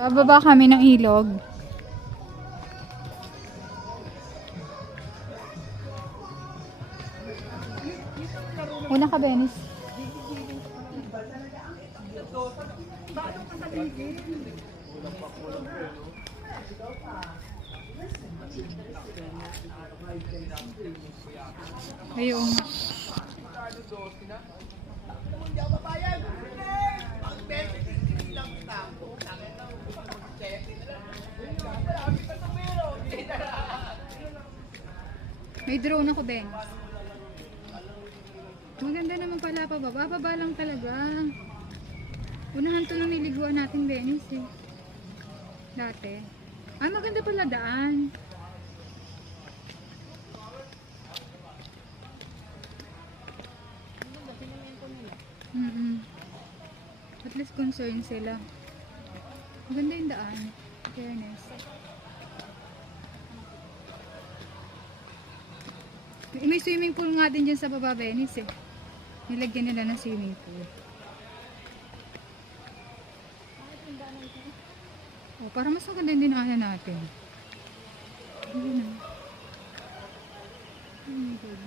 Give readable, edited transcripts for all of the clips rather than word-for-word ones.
Bababa kami ng ilog. Una ka, Benis. Ayun nga. May drone ako, Ben. Maganda naman pala pababa. Baba lang talaga. Unahan to nung niliguan natin, Benis eh. Dati. Ah, maganda pala daan. At least concerned sila. Maganda yung daan. Fairness. May swimming pool nga din dyan sa baba, Venice eh. Nilagyan nila ng swimming pool. Oh, para mas maganda yung dinaanan natin. Ayun na. Oh my God.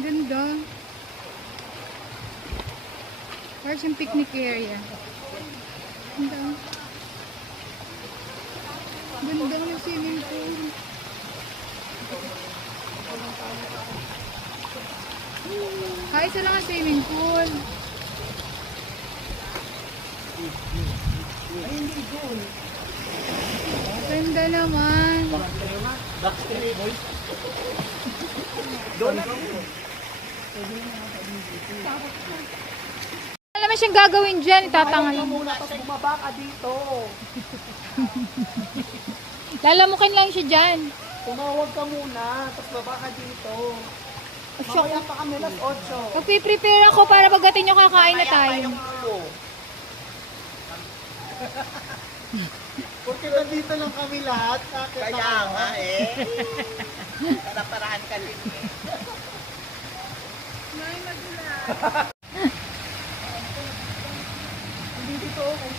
Ganda. Para siyang picnic area. Ganda. Ganda ng swimming pool. Isa lang ang swimming pool. Ay, hindi doon. Ganda naman. Backstreet Boys. Doon ako. Wala naman siyang gagawin dyan. Itatangal. Ayaw ka muna, tapos bumaba ka dito. Lalamukin lang siya dyan. Tumawag ka muna, tapos baba ka dito. Shock. Mamaya pa kami alas 8. Magpiprepare ako para pagdating nyo kakain na tayo. Porque nandito lang kami lahat. Kaya nga eh. Para-parahan ka din eh. May magula. Hindi dito, kung